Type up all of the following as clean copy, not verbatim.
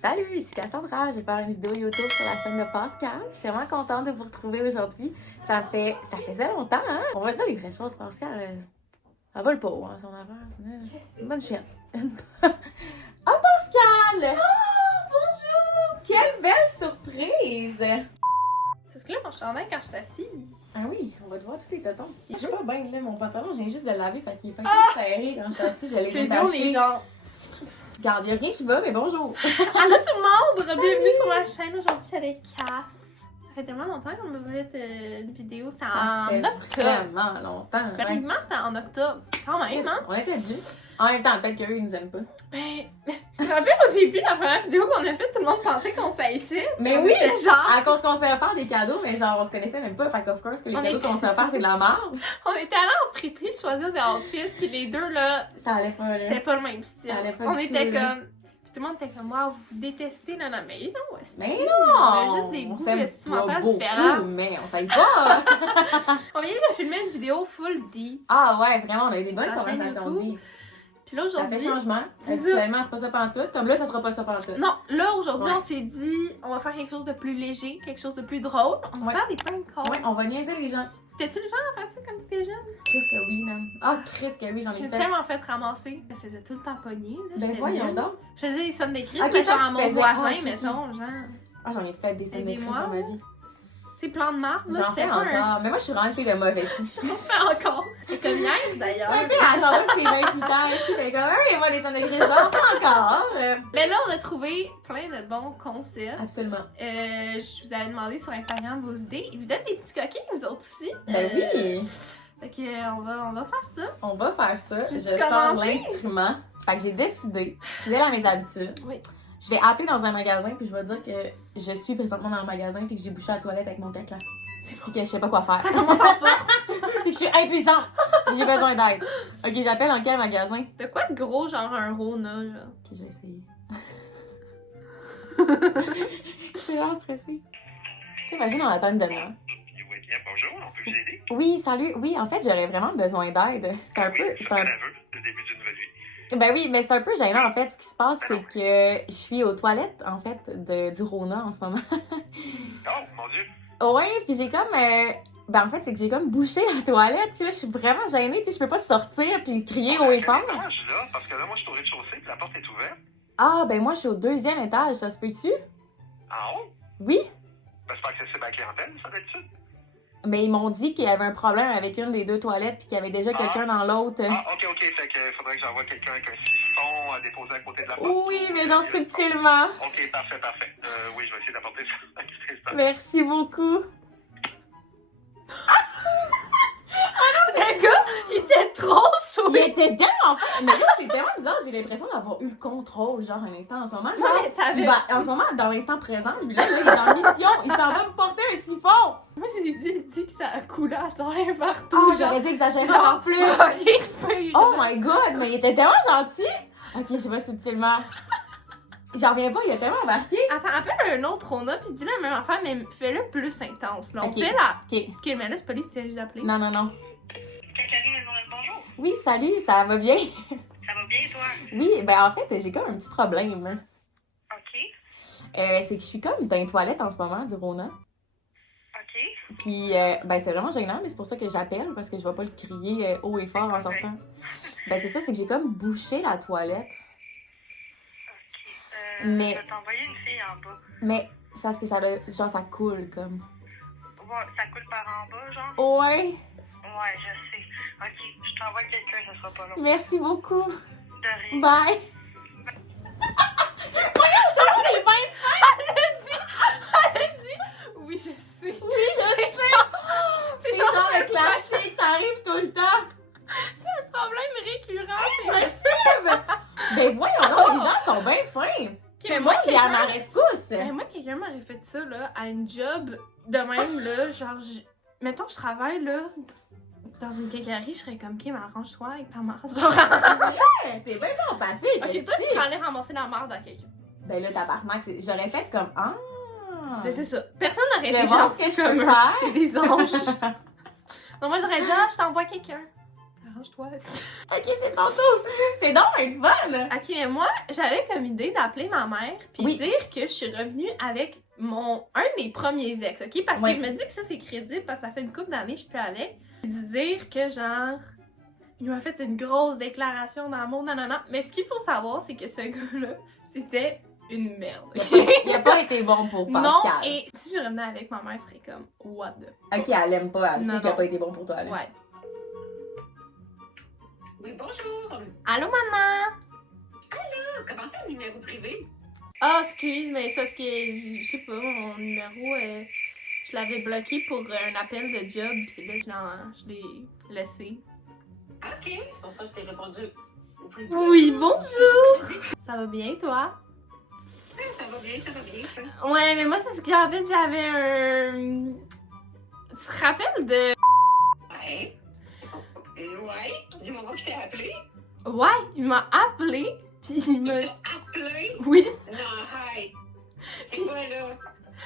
Salut, ici Cassandra. Je vais faire une vidéo YouTube sur la chaîne de Pascal. Je suis vraiment contente de vous retrouver aujourd'hui. Ça faisait longtemps, hein? On va dire les vraies choses, Pascal. Elle vole pas, hein, son affaire. C'est une bonne chienne. Oh, Pascal! Oh, bonjour! Quelle belle surprise! C'est ce que là, mon chandail quand je suis assise. Ah oui, on va te voir tous tes tétons. Je suis pas bien, là, mon pantalon, j'ai juste de le laver, fait qu'il est fait serré quand je suis assise, je l'ai détaché. Genre. Regarde, y'a rien qui va, mais bonjour! Allô tout le monde! Bienvenue sur ma chaîne. Aujourd'hui, avec Cass. Ça fait tellement longtemps qu'on m'a fait une vidéo. C'était en octobre. Vraiment longtemps. Techniquement, c'était en octobre. Quand même, hein? On était dû. En même temps, peut-être qu'eux, ils nous aiment pas. Ben, je me rappelle au début, la première vidéo qu'on a faite, tout le monde pensait qu'on s'haïssait. Mais on oui! était genre. À cause qu'on s'est offert des cadeaux, mais genre, on se connaissait même pas. Fait qu'of course, que les cadeaux qu'on s'est offert, c'est de la merde. On était allés en friperie choisir des outfits, puis les deux, là, Ça allait pas, là. c'était pas le même style. Ça allait pas On du était tout, là. comme. Puis tout le monde était comme, waouh, vous détestez, non, mais non, ouais, Mais on non! a juste des On goûts s'aime vestimentaires pas différents. beaucoup, mais on s'aille pas! On vient de filmer une vidéo full deep. Ah ouais, vraiment, on a eu des Sur bonnes sa chaîne conversations YouTube. deep. Puis là, Ça fait aujourd'hui. changement. C'est ça. Actuellement, c'est pas ça pantoute. Comme là, ça sera pas ça pantoute. Non, là, aujourd'hui, Ouais. on s'est dit, on va faire quelque chose de plus léger, quelque chose de plus drôle. On va Ouais. faire des prank calls. Ouais, on va niaiser les gens. T'es-tu le genre à faire ça quand t'étais jeune? Chris que oui, man. Ah, Chris que oui, j'en Je ai me suis fait. tellement fait ramasser. Je me faisais tout le temps pogner. Là, Ben j'étais voyons nulle. donc. Je faisais des sonnes d'écrit, Ok, mais toi, genre à tu mon faisais- voisin, ah, ok, ok. mettons, genre. Ah, j'en ai fait des scènes de Chris Aidez-moi. dans ma vie. Tu sais, plan de marde, là, J'en tu fais fais pas un. encore. Mais moi, je suis rentrée de mauvais coups. J'en fais encore. Et comme hier, d'ailleurs. Ouais, puis elle s'en va, c'est 28 ans. Et puis, elle est comme, hey, moi, les scènes de Chris, j'en fais encore. Ben là, on a trouvé plein de bons concepts. Absolument. Je vous avais demandé sur Instagram vos idées. Vous êtes des petits coquins, vous autres aussi. Ben oui. Fait que on va faire ça. On va faire ça. Tu veux-tu Je sors commencer? l'instrument. Fait que j'ai décidé, fidèle à mes habitudes. Oui. Je vais appeler dans un magasin, puis je vais dire que je suis présentement dans le magasin, puis que j'ai bouché la toilette avec mon caca. C'est bon. Puis que je sais pas quoi faire. Ça commence en force. Puis que je suis impuissante. Puis j'ai besoin d'aide. Ok, j'appelle dans quel magasin? De quoi de gros, genre un Rona, genre? Ok, je vais essayer. Je suis vraiment stressée. T'imagines dans la tête de moi. Oui, bien, bonjour, on peut vous aider? Oui, salut. Oui, en fait, j'aurais vraiment besoin d'aide. C'est un Oui, peu. c'est C'est un un... aveu, le début d'une nouvelle vie. Ben oui, mais c'est un peu gênant en fait. Ce qui se passe, c'est que je suis aux toilettes en fait du Rona en ce moment. Oh, mon Dieu! Ouais, puis j'ai comme. Ben en fait, c'est que j'ai comme bouché la toilette, puis là, je suis vraiment gênée. Tu sais, je peux pas sortir puis crier haut et fort. Quel étage, là? Parce que là, moi, je suis au rez-de-chaussée, puis la porte est ouverte. Ah, ben moi, je suis au 2e étage, ça se peut-tu? En haut? Oui. Ben, c'est pas accessible à la clientèle, ça d'habitude. Mais ils m'ont dit qu'il y avait un problème avec une des deux toilettes, puis qu'il y avait déjà quelqu'un dans l'autre. Ah, ok, fait que faudrait que j'envoie quelqu'un avec un siphon à déposer à côté de la porte. Oui, mais genre subtilement. Ok, parfait. Oui, je vais essayer d'apporter ça. Merci beaucoup. Le gars, il était trop saoul. Il était tellement fort. Mais là, c'est tellement bizarre. J'ai l'impression d'avoir eu le contrôle, genre, un instant en ce moment. Genre, Ouais, t'avais. en ce moment, dans l'instant présent, lui, là, il est en mission. Il s'en va me porter un siphon. Moi, j'ai dit que ça a coulé à terre partout. Oh, genre. j'aurais dû exagérer genre encore plus. pire. Oh my god, mais il était tellement gentil. Ok, je vais subtilement. J'en reviens pas, il a tellement embarqué. Attends, appelle un autre Rona, puis dis-le la même affaire, mais fais-le plus intense. Là, on Ok. fait la. Ok. Ok, mais là, c'est pas lui qui tient juste d'appeler. Non, non, non. Catherine, bonjour. Oui, salut, ça va bien? Ça va bien, toi? Oui, ben en fait, j'ai comme un petit problème. Ok. C'est que je suis comme dans les toilettes en ce moment du Rona. Ok. Puis, ben c'est vraiment gênant, mais c'est pour ça que j'appelle, parce que je vais pas le crier haut et fort en sortant. Ben c'est ça, c'est que j'ai comme bouché la toilette. Mais- Je vais t'envoyer une fille en bas. Mais c'est parce que genre, ça coule comme. Ouais, ça coule par en bas, genre? Ouais, Ouais, je sais. Ok, je t'envoie quelqu'un, ça sera pas long. merci beaucoup. De rien. Bye. Elle a dit. Oui, je sais. Oui, je sais. C'est C'est genre le classique, ça arrive tout le temps. C'est un problème récurrent chez Possible. Ben voyons donc, les gens sont bien fins. Mais Moi, il est à quelqu'un- ma rescousse. Ben, moi, quelqu'un m'aurait fait ça, là, à une job de même, là, genre, mettons, je travaille, là, dans une quincaillerie, je serais comme, ok, mais arrange-toi avec ta marde. Genre, Ouais, t'es bien pas empathique. ok, toi, tu esti. serais allé ramasser la marde à quelqu'un. Ben là, tabarnak, j'aurais fait comme ah. Ben, c'est ça. Personne n'aurait Je vais été voir ce gentil que je peux comme eux. faire. C'est des anges. Donc, moi, j'aurais dit, ah, je t'envoie quelqu'un. arrange-toi. Ok, c'est ton tour. C'est donc un fun. Ok, mais moi, j'avais comme idée d'appeler ma mère puis Oui. dire que je suis revenue avec un de mes premiers ex, ok? Parce Oui. que je me dis que ça, c'est crédible parce que ça fait une couple d'années que je suis plus avec. Puis de dire que, genre, il m'a fait une grosse déclaration d'amour, nanana. Mais ce qu'il faut savoir, c'est que ce gars-là, c'était une merde. Il a pas été bon pour Pascal. Non, et si je revenais avec ma mère, ce serait comme, what the... Ok, elle aime pas, elle Non, sait qu'il a non. pas été bon pour toi. Là. Ouais. Oui, bonjour. Allô, maman? Comment ça, le numéro privé? Ah, excuse, mais c'est parce que, je sais pas, mon numéro, je l'avais bloqué pour un appel de job, pis là, je l'ai laissé. OK. C'est pour ça que je t'ai répondu au privé. Oui, bonjour! Ça va bien, toi? Ça va bien, ça va bien. Ouais, mais moi, c'est ce qu'en fait, j'avais un... Tu te rappelles de... Ouais. Ouais. Dis-moi que je t'ai appelé. Ouais, il m'a appelé, pis il Il m'a... t'a appelé? Oui. Non, arrête. C'est quoi, là?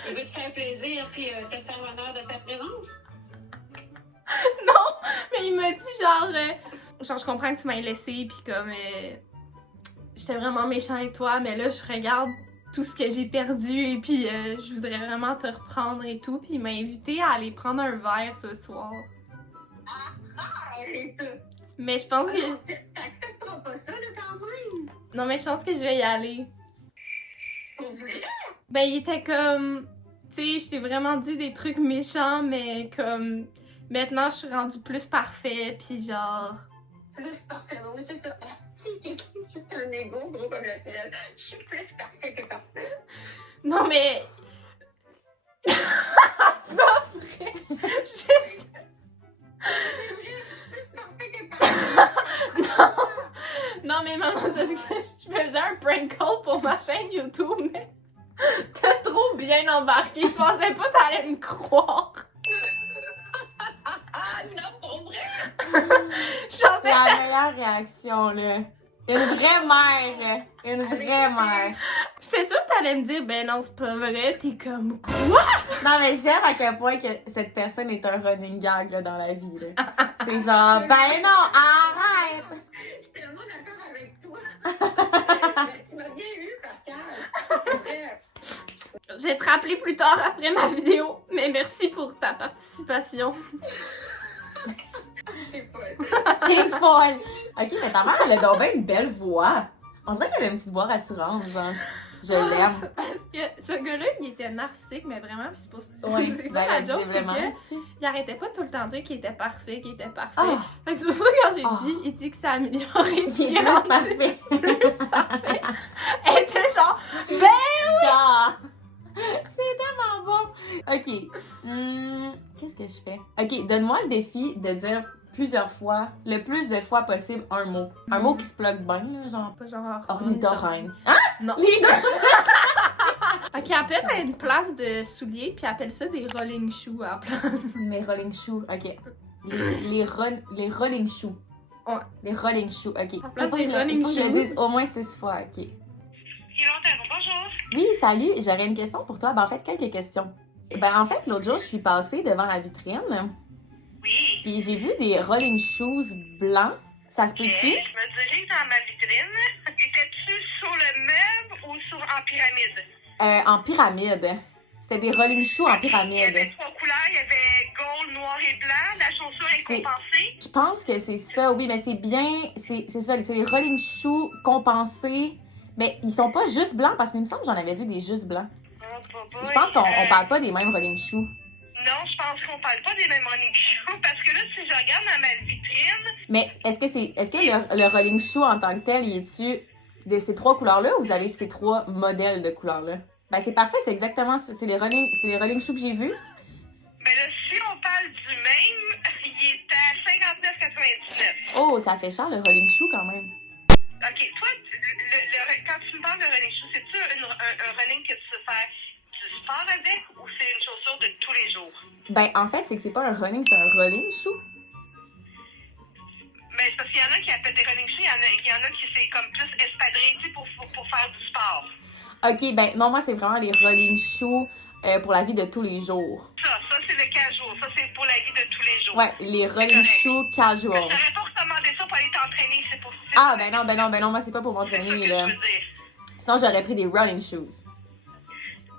Il veut te faire plaisir puis te faire l'honneur de sa présence? Non, mais il m'a dit genre, je comprends que tu m'as laissé, puis comme, j'étais vraiment méchant avec toi, mais là, je regarde tout ce que j'ai perdu, et puis je voudrais vraiment te reprendre et tout, puis il m'a invité à aller prendre un verre ce soir. Arrête. Mais je pense que... T'accepteras pas ça, là, quand même. Non, mais je pense que je vais y aller. Pour vrai? Ben, il était comme... Tu sais, je t'ai vraiment dit des trucs méchants, mais comme... Maintenant, je suis rendue plus parfait, puis genre... Plus parfait, oui, c'est ça. C'est un égo gros comme le ciel. Je suis plus parfait que parfait. Non, mais... C'est pas vrai! Je- C'est vrai, je suis plus parfait que parfait. Non, mais maman, c'est ce que je faisais un prank call pour ma chaîne YouTube, mais t'as trop bien embarqué. Je pensais pas t'allais me croire. Ah non, pour vrai? Je C'est pensais... la meilleure réaction, là. Une vraie mère. Une vraie mère. J'étais sûre que t'allais me dire, ben non, c'est pas vrai. T'es comme quoi? Non, mais j'aime à quel point que cette personne est un running gag là, dans la vie. Là. C'est genre, ben non, arrête! Je suis tellement d'accord avec toi. Mais tu m'as bien eu, Pascal. C'est vrai. Je vais te rappeler plus tard après ma vidéo, mais merci pour ta participation. C'est folle. T'es folle! Ok, mais ta mère, elle a donc bien une belle voix. On dirait qu'elle a une petite voix rassurante, genre. Je l'aime. Parce que ce gars-là, il était narcissique, mais vraiment, pis c'est pour Ouais, c'est ça la joke, c'est visiblement. qu'il arrêtait pas tout le temps de dire qu'il était parfait, qu'il était parfait. Ah, Fait que c'est pour ça que quand j'ai Ah. dit, il dit que ça a amélioré, il est puis plus rendu parfait. plus parfait. Elle était genre, Ah! C'est tellement bon! Ok. Qu'est-ce que je fais? Ok, donne-moi le défi de dire plusieurs fois, le plus de fois possible, un mot. Un mot qui se plug bien, là, genre. pas genre Ornithorynque. Hein? Non. Les deux! Ok, appelle à une place de souliers, puis appelle ça des rolling shoes à la place. Mes rolling shoes, ok. Les rolling shoes. Ouais. Les rolling shoes, ok. À la Il place faut que des je rolling le shoes. dise au moins 6 fois, ok. Guillaume, bonjour. Oui, salut, j'aurais une question pour toi. Ben, en fait, quelques questions. Ben, en fait, l'autre jour, je suis passée devant la vitrine, Oui. puis j'ai vu des rolling shoes blancs. Ça se peut-tu? Je me dirige dans ma vitrine. Étais-tu sur le meuble ou en pyramide? En pyramide. C'était des rolling shoes en Il y pyramide. avait 3 couleurs. Il y avait gold, noir et blanc. La chaussure est C'est- compensée. Je pense que c'est ça, oui, mais c'est bien. C'est ça, c'est les rolling shoes compensés. Mais ils sont pas juste blancs, parce qu'il me semble que j'en avais vu des juste blancs. Je pense qu'on on parle pas des mêmes rolling shoes. Non, je pense qu'on parle pas des mêmes running shoes. Parce que là, si je regarde dans ma vitrine, Mais est-ce que le rolling shoe en tant que tel, il est-tu de ces 3 couleurs-là ou vous avez ces 3 modèles de couleurs-là? Ben c'est parfait, c'est exactement ça. C'est les rolling shoes que j'ai vus. ben là, si on parle du même, il est à 59,99. Oh, ça fait cher le rolling shoe quand même. OK, toi, quand tu me parles de running shoe, c'est-tu un running que tu veux faire du sport avec ou c'est une chaussure de tous les jours? Ben en fait, c'est que c'est pas un running, c'est un rolling shoe. Mais c'est parce qu'il y en a qui appellent des running shoes, il y en a qui c'est comme plus espadrille, tu sais, pour faire du sport. Ok, ben non, moi c'est vraiment les rolling shoes pour la vie de tous les jours. Ça c'est le casual. Ça, c'est pour la vie de tous les jours. Ouais, les rolling shoes Je casual. t'aurais pas recommandé Ah, ben non, moi, c'est pas pour C'est ça que m'entraîner, je là. veux dire. Sinon, j'aurais pris des running shoes.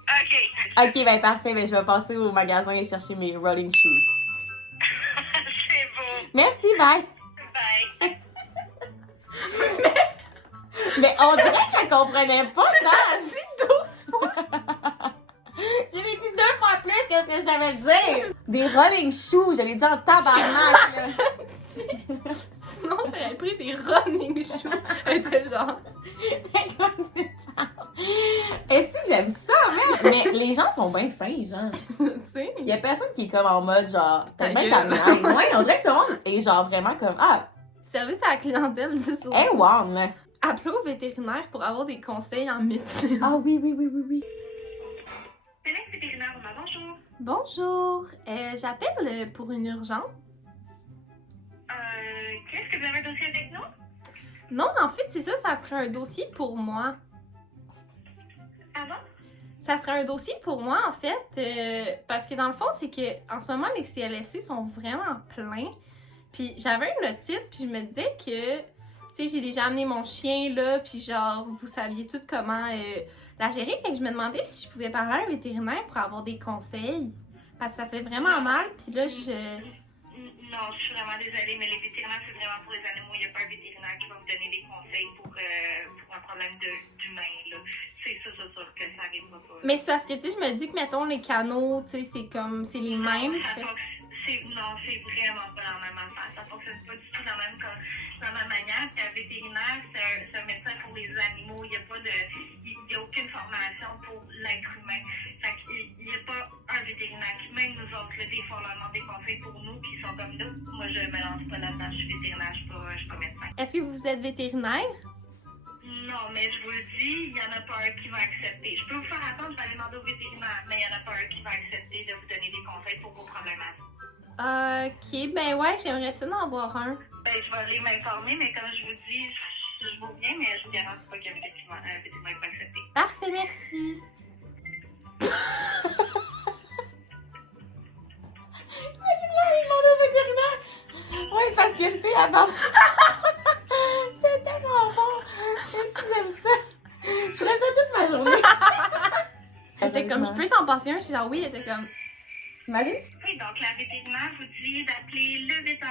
OK. Ok, ben parfait, ben je vais passer au magasin et chercher mes running shoes. C'est beau. Merci, bye! Bye. Mais on dirait qu'elle comprenait pas, ça! Dit 12 fois! Je l'ai dit 2 fois plus que ce que j'avais dire! Des rolling shoes, je l'ai dit en tabarnak, là. Sinon, j'aurais pris des running shoes. Elle était genre... Est-ce que j'aime ça, mec? Mais les gens sont bien fins, genre. Tu sais? Il y a personne qui est comme en mode genre, Ta tellement gueule. calme. Ouais, on dirait que tout le monde est genre vraiment comme, ah, Service à la clientèle, 10 sur 10. hey, wow, là. Appelez au vétérinaire pour avoir des conseils en médecine. Ah oui, oui, oui, oui, oui. Félix vétérinaire, bonjour. Bonjour, j'appelle pour une urgence. Qu'est-ce que vous avez un dossier avec nous? Non, en fait, c'est ça, ça serait un dossier pour moi. Ah bon? Ça serait un dossier pour moi, en fait, parce que dans le fond, c'est que en ce moment, les CLSC sont vraiment pleins. Puis j'avais une otite, puis je me disais que, tu sais, j'ai déjà amené mon chien là, puis genre, vous saviez tout comment la gérer. Fait que je me demandais si je pouvais parler à un vétérinaire pour avoir des conseils. Parce que ça fait vraiment mal, puis là, Non, je suis vraiment désolée, mais les vétérinaires, c'est vraiment pour les animaux. Il n'y a pas un vétérinaire qui va vous donner des conseils pour un problème d'humain, là. C'est sûr que ça n'arrivera pas. Mais c'est parce que, tu sais, je me dis que, mettons, les canaux, tu sais, c'est les mêmes. Non, c'est vraiment pas la même affaire. Ça fonctionne pas du tout de la même manière. Puis un vétérinaire, c'est un médecin pour les animaux. Il n'y a aucune formation pour l'être humain. Fait qu'il n'y a pas un vétérinaire qui, même nous autres, là, des fois, on leur demande des conseils pour nous, puis ils sont comme nous. Moi, je me lance pas là-dedans. Je suis vétérinaire, je suis pas médecin. Est-ce que vous êtes vétérinaire? Non, mais je vous le dis, il n'y en a pas un qui va accepter. Je peux vous faire attendre, je vais aller demander au vétérinaire, mais il n'y en a pas un qui va accepter de vous donner des conseils pour vos problématiques. Ok, ben ouais, j'aimerais ça d'en avoir un. Ben, je vais aller m'informer, mais comme je vous dis, je vous viens, mais je vous garantis pas qu'il y a un vétérinaire qui va accepter. Parfait, merci. Imagine-là, il demande au vétérinaire. Ouais, c'est parce qu'il y a une fille avant. C'est tellement bon. Qu'est-ce que j'aime ça? Je ferais ça toute ma journée. Elle était comme, je peux t'en passer un? Je suis genre, oui, elle était comme, Imagine. Oui, donc la vétérinaire vous dit d'appeler le 811,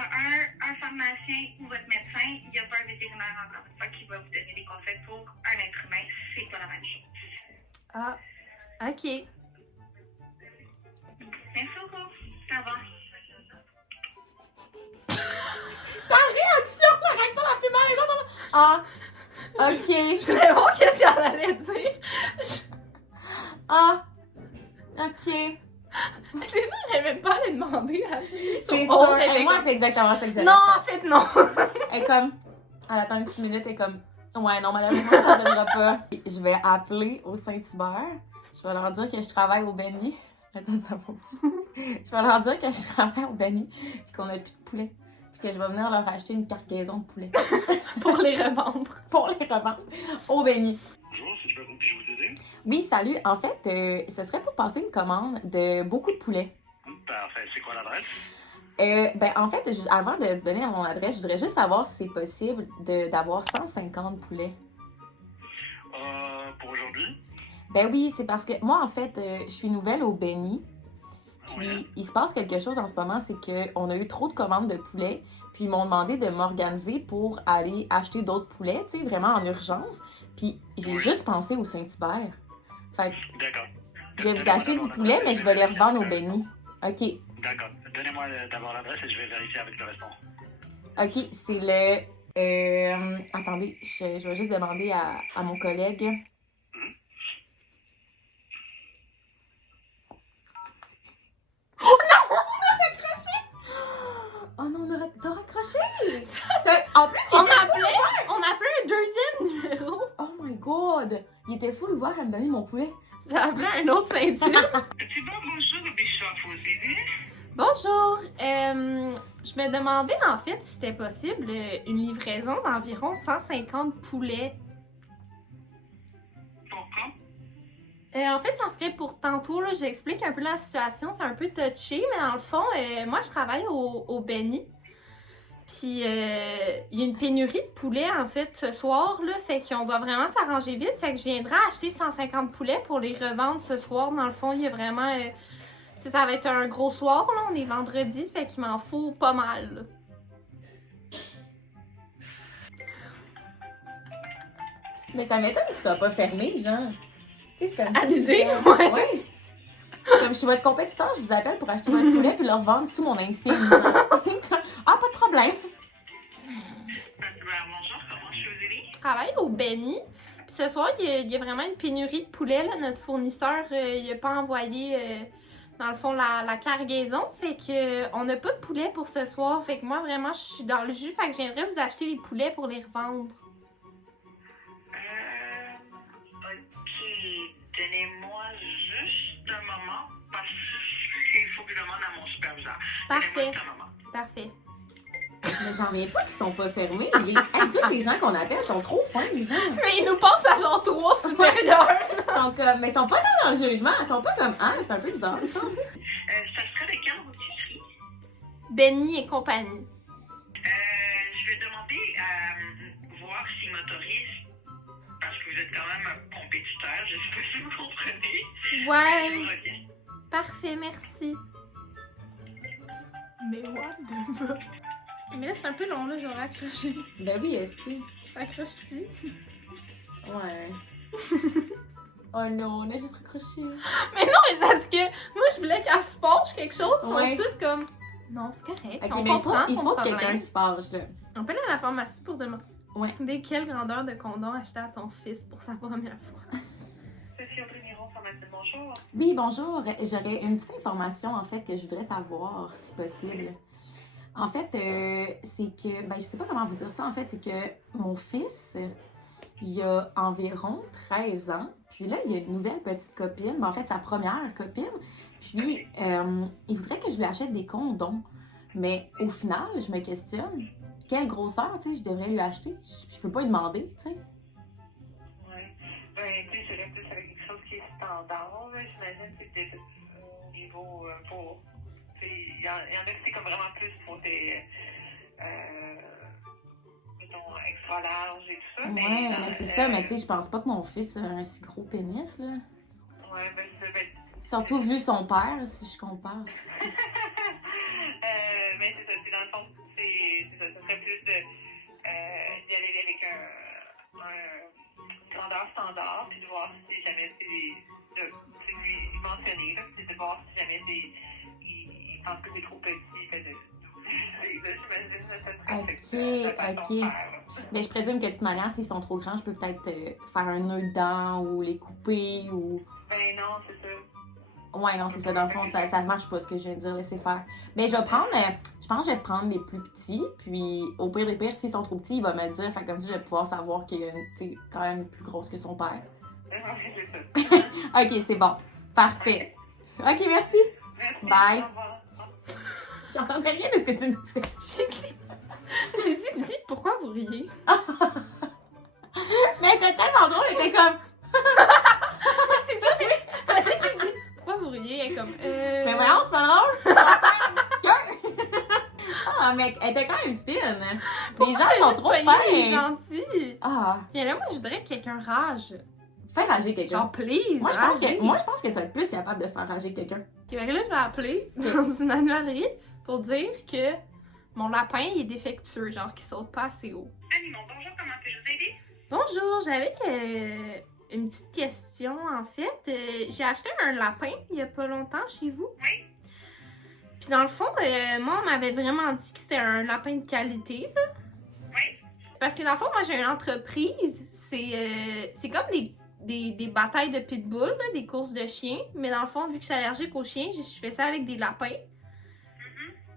un pharmacien ou votre médecin. Il n'y a pas un vétérinaire encore une fois qui va vous donner des conseils pour un être humain. C'est pas la même chose. ah, ok. Merci beaucoup. Ça va. La réaction la plus malaisante. Ah, ok. Je voulais voir qu'est-ce qu'elle allait dire. Ah, ok. C'est sûr, j'avais même pas à lui demander à Julie. C'est son sûr. elle était Hey, moi, comme, c'est exactement ça que j'allais non, faire. en fait, non. Elle est comme, elle attend une petite minute, elle est comme, ouais, non, malheureusement, ça ne donnera pas. Je vais appeler au Saint-Hubert. Je vais leur dire que je travaille au Benny. Attends, ça va. Je vais leur dire que je travaille au Benny, puis qu'on a plus de poulet. Puis que je vais venir leur acheter une cargaison de poulet. Pour les revendre. Pour les revendre au Benny. Bonjour, c'est Jérôme, puis-je vous aider? Oui, salut. En fait, ce serait pour passer une commande de beaucoup de poulet. Parfait, c'est quoi l'adresse? Ben, en fait, avant de vous donner mon adresse, je voudrais juste savoir si c'est possible d'avoir 150 poulets. Pour aujourd'hui? Ben oui, c'est parce que moi, en fait, je suis nouvelle au Benny. Puis, Oui. il se passe quelque chose en ce moment, c'est qu'on a eu trop de commandes de poulets. Puis, ils m'ont demandé de m'organiser pour aller acheter d'autres poulets, tu sais, vraiment en urgence. Puis, j'ai juste pensé au Saint-Hubert. Fait que D'accord. je vais vous acheter du poulet, mais je vais les revendre au Benny. OK. D'accord. Donnez-moi d'abord l'adresse et je vais vérifier avec le restaurant. OK, c'est le... attendez, je vais juste demander à mon collègue. Oh non, t'as raccroché! En plus, On appelait un deuxième numéro. Oh my god! Il était full ouvert à me donner mon poulet. J'ai appelé un autre ceinture. C'est bon, bonjour, Bishop, vous aider? Bonjour. Je me demandais en fait si c'était possible une livraison d'environ 150 poulets. Pourquoi? En fait, ça serait pour tantôt, là, j'explique un peu la situation, c'est un peu touché, mais dans le fond, moi je travaille au Benny. Puis il y a une pénurie de poulets en fait ce soir, là, fait qu'on doit vraiment s'arranger vite. Fait que je viendrai acheter 150 poulets pour les revendre ce soir. Dans le fond, il y a vraiment... tu sais, ça va être un gros soir, là, on est vendredi, fait qu'il m'en faut pas mal, là. Mais ça m'étonne qu'il soit pas fermé, genre. Tu sais, c'est comme À l'idée, ouais. Ouais. Comme je suis votre compétiteur, je vous appelle pour acheter votre poulet puis le revendre sous mon insigne. Ah, pas de problème. Bonjour, comment je suis aux aider? Je travaille au Benny. Puis ce soir, il y a vraiment une pénurie de poulets, là. Notre fournisseur, il a pas envoyé, dans le fond, la cargaison. Fait que on n'a pas de poulet pour ce soir. Fait que moi, vraiment, je suis dans le jus. Fait que je viendrais vous acheter des poulets pour les revendre. Ok, donnez-moi juste un moment parce qu'il faut que je demande à mon superviseur. Parfait. Donnez-moi juste un moment. Parfait. Mais j'en reviens pas qu'ils sont pas fermés. Hey, tous les gens qu'on appelle sont trop fins, les gens. Mais il nous passe à genre 3 supérieurs. Ils sont comme, mais ils sont pas dans le jugement. Ils sont pas comme, ah, c'est un peu bizarre, ça. Ça serait de quelle rôtisserie? Benny et compagnie. Je vais demander à voir s'il m'autorise parce que vous êtes quand même un compétiteur. Je sais pas si vous comprenez. Je Ouais. vous reviens. Parfait, merci. Mais what the fuck? Mais là, c'est un peu long, là, je vais raccrocher. Ben oui, est-ce Je raccroche-tu? Ouais. Oh non, on a juste raccroché. Mais non, mais c'est parce que moi, je voulais qu'elle se penche quelque chose. Ils Ouais. sont toutes comme... Non, c'est correct. Ok, on mais comprend il ton faut que problème. quelqu'un se fâche, là. On peut aller à la pharmacie pour demander. Ouais. Quelle grandeur de condom acheter à ton fils pour sa première fois? Ceci Audrey Miron, pharmacie, bonjour. Oui, bonjour. J'aurais une petite information, en fait, que je voudrais savoir, si possible. En fait, c'est que, ben, je sais pas comment vous dire ça, en fait, c'est que mon fils, il a environ 13 ans, puis là, il y a une nouvelle petite copine, ben, en fait, sa première copine, puis il voudrait que je lui achète des condoms. Mais au final, je me questionne, quelle grosseur, tu sais, je devrais lui acheter? Je peux pas lui demander, tu sais. Oui. Ben, tu sais, je serais plus avec quelque chose qui est standard, là. J'imagine que c'est au niveau pour. Il y en a qui c'est comme vraiment plus pour des. Mettons, extra large et tout ça. Ouais, mais c'est ça, mais tu sais, je pense pas que mon fils a un si gros pénis, là. Ouais, ben, c'est ça. Surtout vu son père, si je compare. Mais c'est ça, c'est dans le fond, c'est ça. Ça serait plus d'y aller avec une grandeur standard, puis de voir si jamais c'est lui mentionné, là, puis de voir si jamais il pense que c'est trop petit, fait de. J'imagine que ça serait Ok. Mais je présume que de toute manière, s'ils sont trop grands, je peux peut-être faire un nœud dedans ou les couper ou. Ben non, c'est ça. Ouais, non, c'est ça. Dans le fond, ça marche pas ce que je viens de dire. Laissez faire. Mais je vais prendre. Je pense que je vais prendre les plus petits. Puis, au pire des pires, s'ils sont trop petits, il va me le dire. Fait que comme ça, je vais pouvoir savoir qu'il est quand même plus grosse que son père. C'est ça. Ok, c'est bon. Parfait. Ok, merci. Merci. Bye. Au revoir. J'entendais rien de ce que tu me disais. J'ai dit, pourquoi vous riez? Mais elle était tellement drôle, elle était comme. C'est ça, mais j'ai dit, pourquoi vous riez? Elle est comme, Mais voyons, c'est pas drôle! Une petite gueule. Ah, mec, elle était quand même fine! Les gens sont trop Il est fins! gentil! Ah, Puis là, moi, je voudrais que quelqu'un rage. fais rager quelqu'un. Genre, please! Moi, ragez. je pense que tu vas être plus capable de faire rager quelqu'un. Ok, fait que là, je vais appeler dans une annualerie pour dire que mon lapin, il est défectueux, genre, qu'il saute pas assez haut. Animon, bonjour, comment peux-je vous aider? Bonjour, j'avais une petite question, en fait. J'ai acheté un lapin il y a pas longtemps chez vous. Oui. Puis dans le fond, moi, on m'avait vraiment dit que c'était un lapin de qualité, là. Oui. Parce que dans le fond, moi, j'ai une entreprise. C'est comme des batailles de pitbull, là, des courses de chiens. Mais dans le fond, vu que je suis allergique aux chiens, je fais ça avec des lapins.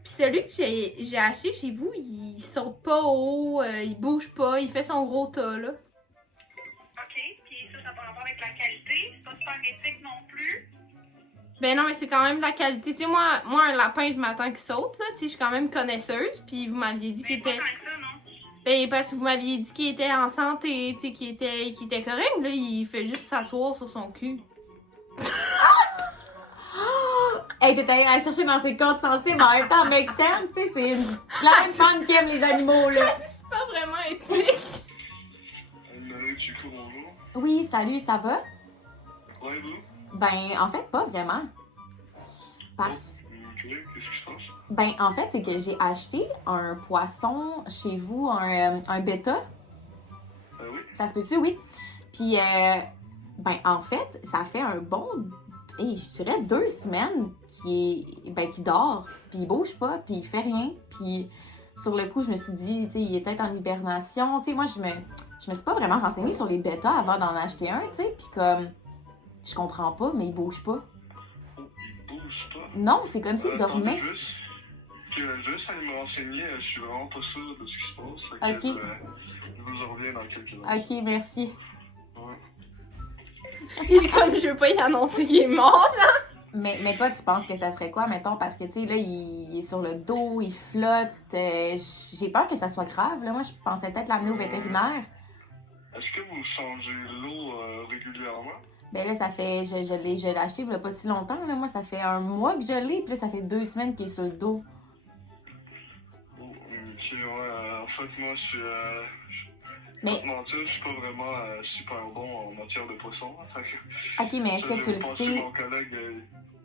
Puis celui que j'ai acheté chez vous, il saute pas haut, il bouge pas, il fait son gros tas, là. OK, puis ça par rapport avec la qualité, c'est pas super éthique non plus. Ben non, mais c'est quand même de la qualité. Tu sais, moi, un lapin, je m'attends qu'il saute, là. Tu sais, je suis quand même connaisseuse, puis vous m'aviez dit qu'il Mais était... pas tant que ça, non? Ben, parce que vous m'aviez dit qu'il était en santé, tu sais, qu'il était correct. Là, il fait juste s'asseoir sur son cul. Hey, t'es allée la chercher dans ses comptes sensibles, mais en même temps, make sense, tu sais, c'est une plein de femmes qui aiment les animaux, là. C'est pas vraiment éthique. Tu fous bonjour. Oui, salut, ça va? Ouais, vous? Ben, en fait, pas vraiment. Parce Ok, qu'est-ce qui se passe? Ben, en fait, c'est que j'ai acheté un poisson chez vous, un bêta. Oui? Ça se peut-tu, oui? Puis, ben, en fait, ça fait un bon, je dirais 2 semaines qu'il dort. Puis il bouge pas, puis il fait rien. Puis, sur le coup, je me suis dit, tu sais, il est peut-être en hibernation. Tu sais, moi, je me suis pas vraiment renseignée sur les bêtas avant d'en acheter un, tu sais. Puis comme, je comprends pas, mais il bouge pas. Oh, il bouge pas. Non, c'est comme s'il dormait. Juste aller me renseigner, je suis vraiment pas sûr de ce qui se passe. Ok. Je vous en reviens dans quelques instants. Ok, merci. Ouais. Il est comme, je veux pas y annoncer qu'il est mort, genre. Mais toi, tu penses que ça serait quoi, mettons? Parce que, tu sais, là, il est sur le dos, il flotte. J'ai peur que ça soit grave, là. Moi, je pensais peut-être l'amener au vétérinaire. Est-ce que vous changez l'eau régulièrement? Ben là, ça fait... Je l'ai acheté il y a pas si longtemps, là. Moi, ça fait 1 mois que je l'ai, puis là, ça fait 2 semaines qu'il est sur le dos. Oh, ok, ouais. En fait, moi, je suis... Mais- Pour te mentir, je suis pas vraiment super bon en matière de poisson. Fait que OK, mais est-ce que tu le passer sais? mon collègue...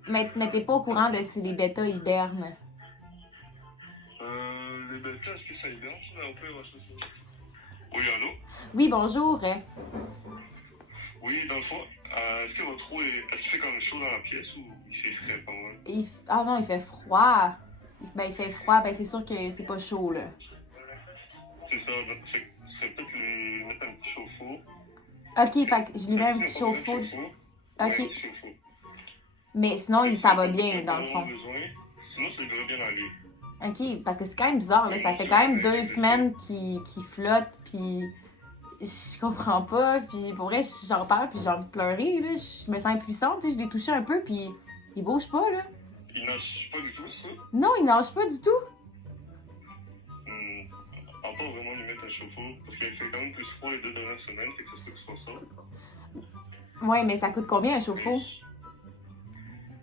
Mais t'es pas au courant de si les bêtas hibernent? les bêtas, est-ce que ça hiberne? Un peu, ouais, c'est ça. Oui, allô? Oui, bonjour. Oui, dans le fond, est-ce que votre eau est... Est-ce qu'il fait comme chaud dans la pièce ou il fait frais pas mal? Ah non, il fait froid. Ben, il fait froid. Ben, c'est sûr que c'est pas chaud, là. C'est ça, c'est peut-être lui mettre un petit chauffe-eau. OK, fait que je lui mets un petit chauffe-eau. OK. Mais sinon, ça va bien, dans le fond. Sinon, ça devrait bien aller. OK, parce que c'est quand même bizarre, là. Ça fait quand même 2 semaines qu'il flotte, puis je comprends pas. Puis pour vrai, j'en parle, puis j'ai envie de pleurer, là. Je me sens impuissante, tu sais. Je l'ai touché un peu, puis il bouge pas, là. Il nage pas du tout, ça? Non, il nage pas du tout. À part vraiment lui mettre un chauffe-eau, parce qu'il fait quand même plus froid les 2 dernières semaines, c'est que ça se peut que ce soit ça. Ouais, mais ça coûte combien un chauffe-eau?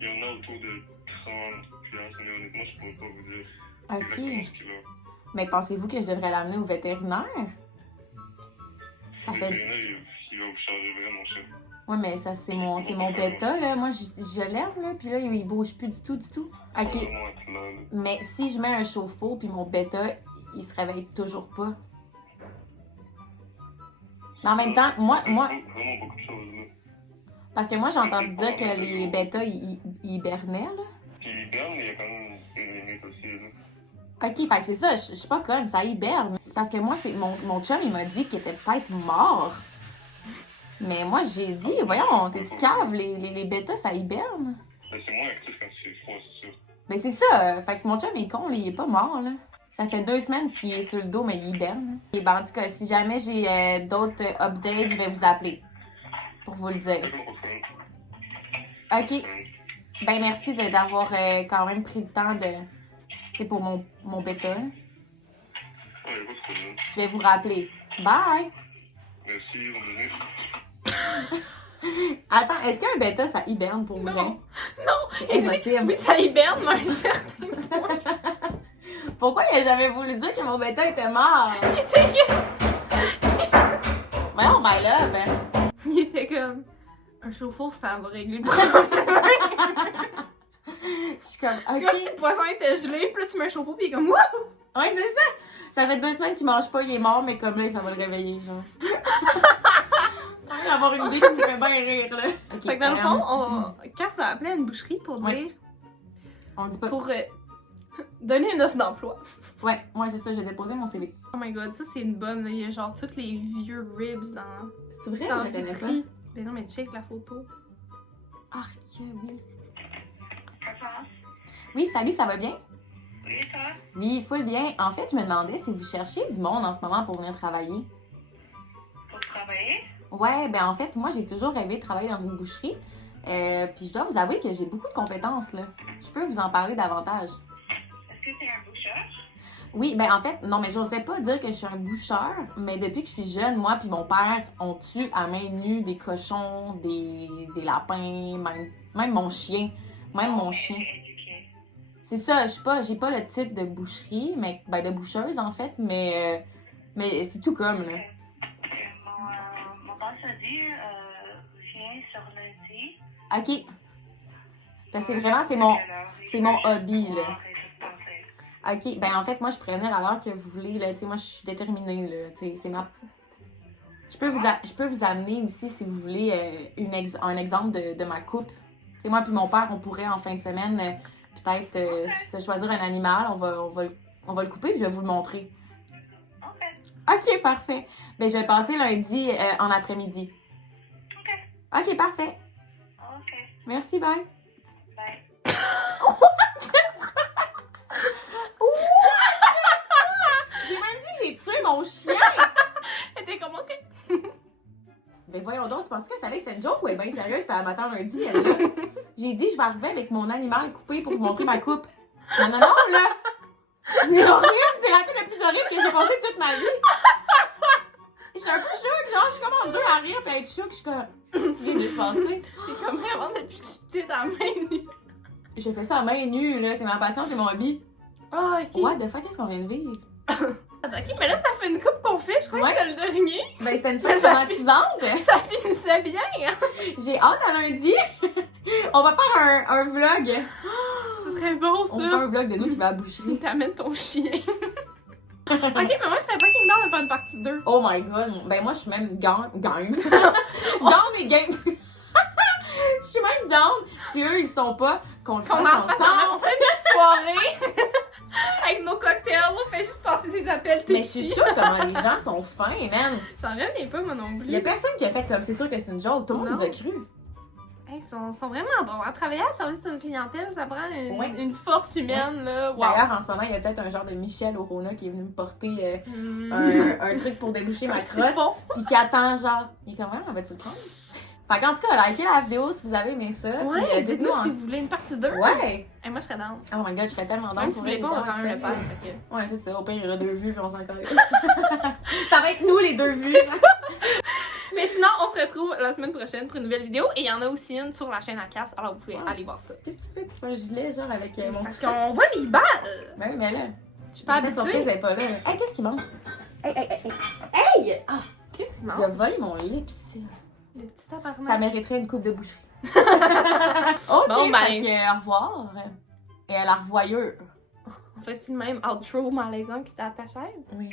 Il y en a autour de 30 piastres, mais honnêtement, je pourrais pas vous dire OK. exactement ce qu'il a. Mais pensez-vous que je devrais l'amener au vétérinaire? Ça Le fait... vétérinaire, il va vous charger vraiment cher. Ouais, mais ça, c'est mon bêta, là. Moi, je l'aime, là. Puis là, il bouge plus du tout, du tout. OK. Pas vraiment être là, là. Mais si je mets un chauffe-eau, puis mon bêta, il se réveille toujours pas. Mais en même temps, moi... Vraiment beaucoup de choses, là. Parce que moi, j'ai entendu dire que les bêtas, ils hibernaient, là. Puis il hiberne, mais il y a quand même une limite aussi, là. OK, fait que c'est ça, je suis pas conne, ça hiberne. C'est parce que moi, c'est mon chum, il m'a dit qu'il était peut-être mort. Mais moi, j'ai dit, voyons, t'es-tu cave, les bêtas, ça hiberne. Mais c'est moins actif quand c'est froid, c'est sûr. Mais c'est ça, fait que mon chum, il est con, il est pas mort, là. Ça fait 2 semaines qu'il est sur le dos, mais il hiberne. Et ben, en tout cas, si jamais j'ai d'autres updates, je vais vous appeler. Pour vous le dire. D'accord, pas de problème. OK. Ben, merci d'avoir quand même pris le temps de... C'est pour mon bêta, là. Ouais, pas de problème. Je vais vous rappeler. Bye! Merci, bonne journée. Attends, est-ce qu'un bêta, ça hiberne pour vrai? Non. C'est Il dit, impossible. oui, ça hiberne, mais à un certain point. Pourquoi il a jamais voulu dire que mon bêta était mort? Il était Voyons, my love. Hein. Il était comme, un chauffe-eau, ça va régler le problème. Je suis comme, Comme si OK. le poisson était gelé, puis là, tu mets un chauffe-eau, puis il est comme, wouh! Ouais, c'est ça. Ça fait 2 semaines qu'il mange pas, il est mort, mais comme là, ça va le réveiller, genre. Avoir une idée qui me fait bien rire, là. OK, Fait que dans le fond, Cass va appeler à une boucherie pour Ouais. dire, on dit pas. pour donner une offre d'emploi. Ouais, c'est ça, j'ai déposé mon CV. Oh my god, ça c'est une bonne, là. Il y a genre tous les vieux ribs dans C'est vrai, la je connais pas. vitrine. Ben non, mais check la photo. Arc, oui. Ça passe? Oui, salut, ça va bien? Oui, toi? Oui, full bien. En fait, je me demandais si vous cherchiez du monde en ce moment pour venir travailler. Pour travailler? Ouais, ben en fait, moi, j'ai toujours rêvé de travailler dans une boucherie. Puis je dois vous avouer que j'ai beaucoup de compétences, là. Je peux vous en parler davantage. Est-ce que t'es un boucheur? Oui, ben en fait, non, mais j'oserais pas dire que je suis un boucheur, mais depuis que je suis jeune, moi puis mon père, on tue à main nue des cochons, des lapins, même mon chien. Même mon chien. C'est ça, j'ai pas le titre de boucherie, mais ben de boucheuse en fait, mais c'est tout comme là. Mon vendredi vient sur lundi. Ok. Parce que vraiment, c'est mon hobby là. Ok, ben en fait, moi je pourrais venir à l'heure que vous voulez, là, tu sais, moi je suis déterminée, là, tu sais, c'est ma... Je peux vous amener aussi, si vous voulez, un exemple de ma coupe. Tu sais, moi puis mon père, on pourrait en fin de semaine, peut-être se choisir un animal, on va le couper puis je vais vous le montrer. Ok, parfait. Ben je vais passer lundi en après-midi. Ok, parfait. OK. Merci, bye. Bye. J'ai même dit que j'ai tué mon chien! Elle était comme, ok. Ben voyons donc, tu penses qu'elle savait que c'était une joke ou elle est bien sérieuse puis elle m'attend lundi, elle là? J'ai dit, je vais arriver avec mon animal coupé pour vous montrer ma coupe. Non, là! C'est horrible, c'est la vie la plus horrible que j'ai passée toute ma vie! Je suis un peu choc, genre, je suis comme en deux à rire puis à être choc, je suis comme, qu'est-ce qui vient de se passer? T'es comme vraiment depuis que je suis petite à main nue. J'ai fait ça à main nue, là, c'est ma passion, c'est mon hobby. Ah, ok. What the fuck, qu'est-ce qu'on vient de vivre? Attends, ok, mais là, ça fait une coupe qu'on fait. Je crois Ouais. que c'était le dernier. Ben, c'était une Mais fête ça traumatisante! Ça finissait bien. J'ai hâte à lundi! On va faire un vlog! Ce serait bon, ça. On va faire un vlog de nous qui va à la boucherie. T'amènes ton chien. Ok, mais moi, je serais pas down de faire une partie 2. Oh my god! Ben, moi, je suis même gang. Down et game! Je suis même down si eux, ils sont pas qu'on le Qu'on en fasse fasse ensemble. on fait une petite soirée. Avec nos cocktails, on fait juste passer des appels. Mais je suis sûre comment les gens sont fins, man! J'en reviens pas, moi non Il y a plus. personne qui a fait comme c'est sûr que c'est une joke. Tout le monde Non. nous a cru. Hey, ils sont vraiment bons. À travailler à service de clientèle, ça prend Ouais. une force humaine, là. Wow. D'ailleurs, en ce moment, il y a peut-être un genre de Michel au Rona qui est venu me porter un truc pour déboucher ma C'est crotte. bon. Puis qui attend, genre, il est comme, on va-tu le prendre? Fait qu'en tout cas, likez la vidéo si vous avez aimé ça. Ouais, Puis, dites-nous en- si vous voulez une partie 2. Ouais! Et moi, je serais down. Oh my god, je serais tellement Même dingue si pour vous vrai, voulez pas, on va j'ai quand même le tellement faire. fait. fait que- Ouais, c'est ça. Au pire, il y aura 2 vues, puis on s'en connaît. Ça va être nous, les 2 vues. C'est ça. Mais sinon, on se retrouve la semaine prochaine pour une nouvelle vidéo. Et il y en a aussi une sur la chaîne Acast, alors vous pouvez Ouais. aller voir ça. Qu'est-ce que tu fais? Tu fais un gilet, genre, avec mon Parce petit... qu'on voit les balles. Ben oui, mais là... Je suis pas peut-être surprise, habituée. elle est pas là. Hey, qu'est-ce qu'il mange? Hey! Ah, Qu'est-ce qu'il il a mange? volé mon lipstick. Le petit tabarnak. Ça mériterait une coupe de boucherie. OK, Bon, ben. fait que, au revoir. Et à la revoyure. En fait, c'est le même outro malaisant qui t'a à ta chaîne. Oui.